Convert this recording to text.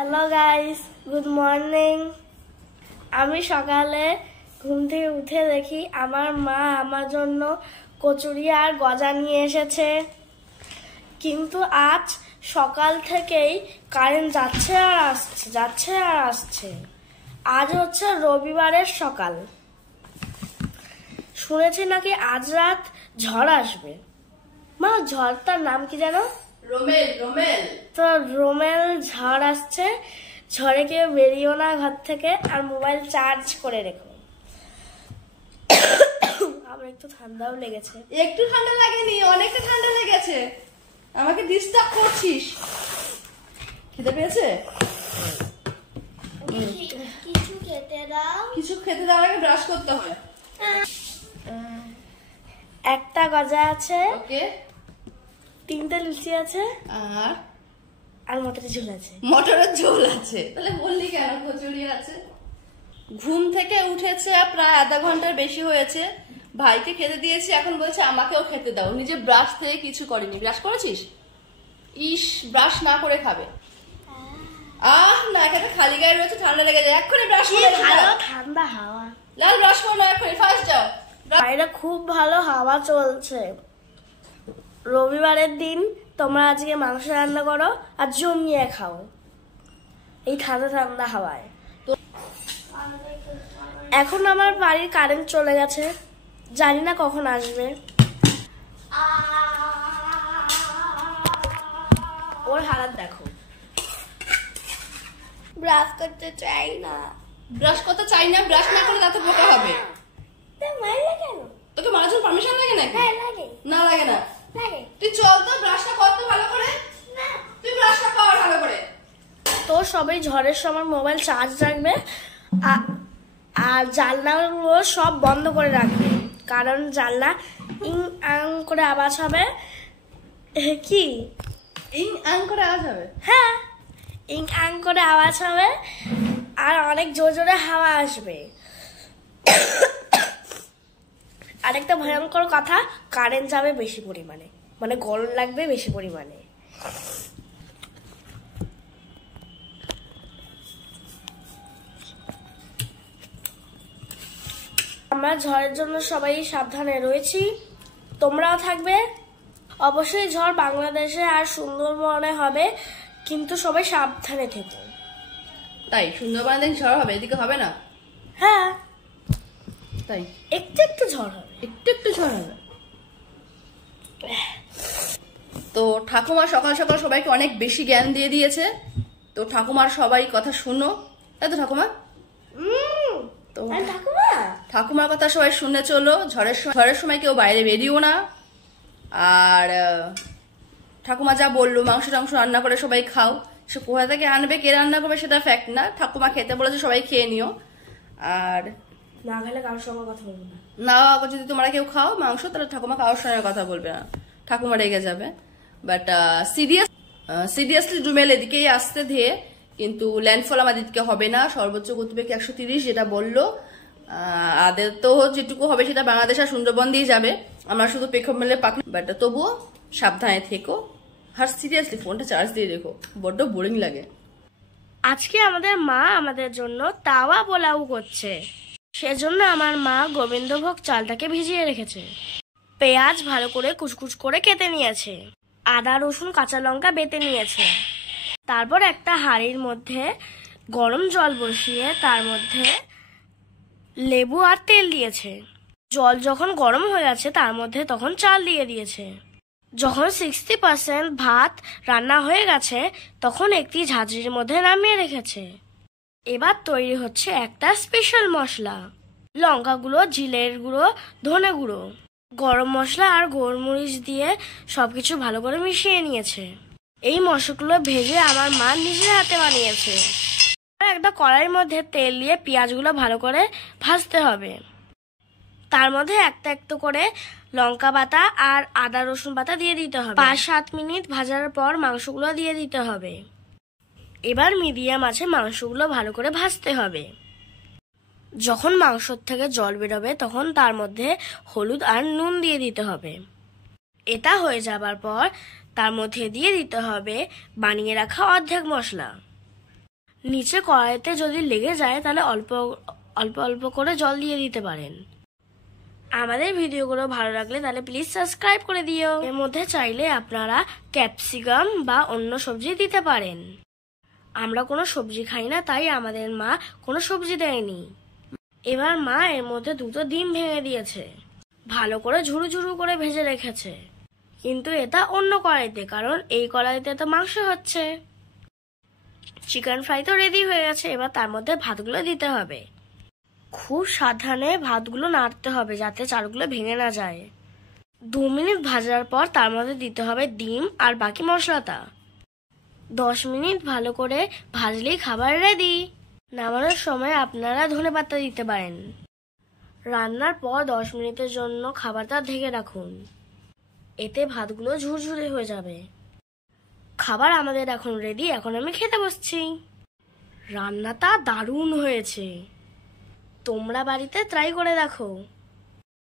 Hello guys, good morning. আমি সকালে ঘুম থেকে উঠে দেখি আমার মা আমার জন্য কচুরি আর গজা নিয়ে এসেছে। কিন্তু আজ সকাল থেকেই কারেন্ট যাচ্ছে আর আসছে, যাচ্ছে আর আসছে। আজ হচ্ছে রবিবারের সকাল। শুনেছি নাকি আজ রাত ঝড় আসবে। মা, ঝড়টার নাম কি জানো? রোমেল। তো রোমেল ঝড় আসছে। ঝড়ে কেউ বেরিয়েও না ঘর থেকে, আর মোবাইল চার্জ করে রেখো। আমার একটু ঠান্ডাও লেগেছে। একটু ঠান্ডা লাগেনি, অনেকটা ঠান্ডা লেগেছে। আমাকে ডিস্টার্ব করছিস। খেতে পেয়েছে? কিছু খেতে দাও। কিছু খেতে দেওয়ার আগে ব্রাশ করতে হয়। একটা গজা আছে, ওকে। 3টে লুচি আছে, আর মটরের ঝোল আছে। মটরের ঝোল আছে। তাহলে বললি কেন কচুরি আছে? ঘুম থেকে উঠেছে প্রায় আধা ঘন্টার বেশি হয়েছে। ভাইকে খেতে দিয়েছি, এখন বলছে আমাকেও খেতে দাও। নিজে ব্রাশ থেকে কিছু করেনি। ব্রাশ করেছিস? ইস, ব্রাশ না করে খাবে। না, এখানে খালি গায়ে রয়েছে, ঠান্ডা লেগে যায়। এক্ষুনি ব্রাশ করে ভালো ঠান্ডা হাওয়া। লাল ব্রাশ করো না, এক্ষুনি ফার্স্ট যাও। বাইরে খুব ভালো হাওয়া চলছে। রবিবারের দিন তোমরা আজকে মাংস রান্না করো আর জমিয়ে খাও এই ঠান্ডা ঠান্ডা হাওয়ায়। এখন আমার বাড়ির কারেন্ট চলে গেছে, জানি না কখন আসবে। ওর হালাত দেখো। ব্রাশ করতে চাই না। ব্রাশ করতে চাই না? ব্রাশ না করে দাঁতে পোকা হবে। মারলে কেন? তোকে মারার জন্য পারমিশন লাগে নাকি? হ্যাঁ, লাগে। না লাগে না? লাগে। তুই চল তো, ব্রাশটা কর তো ভালো করে। না, তুই ব্রাশটা কর ভালো করে। তো সবাই ঝড়ের সময় মোবাইল চার্জ রাখবে আর জানলাগুলো সব বন্ধ করে রাখবে, কারণ জানলা ইং আং করে আওয়াজ হবে। কি ইং আং করে আওয়াজ হবে? হ্যাঁ, ইং আং করে আওয়াজ হবে আর অনেক জোরে জোরে হাওয়া আসবে। আরেকটা ভয়ঙ্কর কথা, কারেন্ট যাবে বেশি পরিমাণে, মানে গরম লাগবে বেশি পরিমাণে। আমরা ঝড়ের জন্য সবাই সাবধানে রয়েছি, তোমরাও থাকবে। অবশ্যই ঝড় বাংলাদেশে আর সুন্দরবনে হবে, কিন্তু সবাই সাবধানে থেকো। তাই সুন্দরবনে দেখি ঝড় হবে, এদিকে হবে না? হ্যাঁ, তাই একটু একটু ঝড় হবে। একটু ঝড় হবে। তো ঠাকুমা সকাল সকাল সবাইকে অনেক বেশি জ্ঞান দিয়ে দিয়েছে। তো ঠাকুমার সবাই কথা শুনো, তাই তো ঠাকুমা? তো ঠাকুমার কথা সবাই শুনে চলো। ঝড়ের সময় কেউ বাইরে বেরিও না। আর ঠাকুমা যা বললো, মাংস টাংস রান্না করে সবাই খাও। সে কোথা থেকে আনবে, কে রান্না করবে সেটা ফ্যাক্ট না। ঠাকুমা খেতে বলেছে, সবাই খেয়ে নিও। আর না খেলে কারোর সঙ্গে কথা বলবো না। না, যদি তোমরা কেউ খাও মাংস, তাহলে ঠাকুমা কারোর সঙ্গে কথা বলবে না, ঠাকুমা রেগে যাবে। বাট সিরিয়াসলি রুমেল এদিকেই আসতে ধেয়ে, কিন্তু ল্যান্ডফল আমাদের দিকে হবে না। সর্বোচ্চ গতিবেগ 130 যেটা বললো। আদের তো যেটুকু হবে সেটা বাংলাদেশ আর সুন্দরবন দিয়ে যাবে, আমরা শুধু পেখম মেলে পাক। বাট তবুও সাবধানে থেকো। আর সিরিয়াসলি ফোনটা চার্জ দিয়ে রেখো, বড্ড বোরিং লাগে। আজকে আমাদের মা আমাদের জন্য তাওয়া পোলাও করছে। সেজন্য আমার মা গোবিন্দভোগ চালটাকে ভিজিয়ে রেখেছে। পেঁয়াজ ভালো করে কুচকুচ করে কেটে নিয়েছে, আদা রসুন কাঁচা লঙ্কা বেটে নিয়েছে। তারপর একটা হাঁড়ির মধ্যে গরম জল বসিয়ে তার মধ্যে লেবু আর তেল দিয়েছে। জল যখন গরম হয়ে গেছে তার মধ্যে তখন চাল দিয়ে দিয়েছে। যখন 60% ভাত রান্না হয়ে গেছে তখন একটি ঝাঁঝরির মধ্যে নামিয়ে রেখেছে। এবার তৈরি হচ্ছে একটা স্পেশাল মশলা। লঙ্কা গুঁড়ো, জিরের গুঁড়ো, ধনে গুঁড়ো, গরম মশলা আর গোলমরিচ দিয়ে সবকিছু ভালো করে মিশিয়ে নিয়েছে। এই মশলাগুলো ভেজে আমার মা নিজের হাতে বানিয়েছে। একটা কড়াইয়ের মধ্যে তেল দিয়ে পেঁয়াজগুলো ভালো করে ভাজতে হবে। তার মধ্যে একটা একটা করে লঙ্কা বাটা আর আদা রসুন বাটা দিয়ে দিতে হবে। 5-7 মিনিট ভাজার পর মাংসগুলো দিয়ে দিতে হবে। এবার মিডিয়াম আছে মাংসগুলো ভালো করে ভাজতে হবে। যখন মাংসর থেকে জল বেরোবে তখন তার মধ্যে হলুদ আর নুন দিয়ে দিতে হবে। এটা হয়ে যাবার পর তার মধ্যে দিয়ে দিতে হবে বানিয়ে রাখা অর্ধেক মশলা। নিচে কড়াইতে যদি লেগে যায় তাহলে অল্প অল্প অল্প করে জল দিয়ে দিতে পারেন। আমাদের ভিডিওগুলো ভালো লাগলে তাহলে প্লিজ সাবস্ক্রাইব করে দিও। এর মধ্যে চাইলে আপনারা ক্যাপসিকাম বা অন্য সবজি দিতে পারেন। আমরা কোনো সবজি খাই না, তাই আমাদের মা কোনো সবজি দেয়নি। এবার মা এর মধ্যে 2টো ডিম ভেঙে দিয়েছে, ভালো করে ঝুরু ঝুরু করে ভেজে রেখেছে। কিন্তু এটা অন্য কড়াইতে, কারণ এই কড়াইতে তো মাংস হচ্ছে। চিকেন ফ্রাই তো রেডি হয়ে গেছে, এবার তার মধ্যে ভাতগুলো দিতে হবে। খুব সাবধানে ভাতগুলো নাড়তে হবে যাতে চালগুলো ভেঙে না যায়। 2 মিনিট ভাজার পর তার মধ্যে দিতে হবে ডিম আর বাকি মশলাটা। 10 মিনিট ভালো করে ভাজলেই খাবার রেডি। নামানোর সময় আপনারা ধনেপাতা দিতে পারেন। রান্নার পর 10 মিনিটের জন্য খাবারটা ঢেকে রাখুন, এতে ভাতগুলো ঝুরঝুরে হয়ে যাবে। খাবার আমাদের এখন রেডি, এখন আমি খেতে বসছি। রান্নাটা দারুণ হয়েছে, তোমরা বাড়িতে ট্রাই করে দেখো।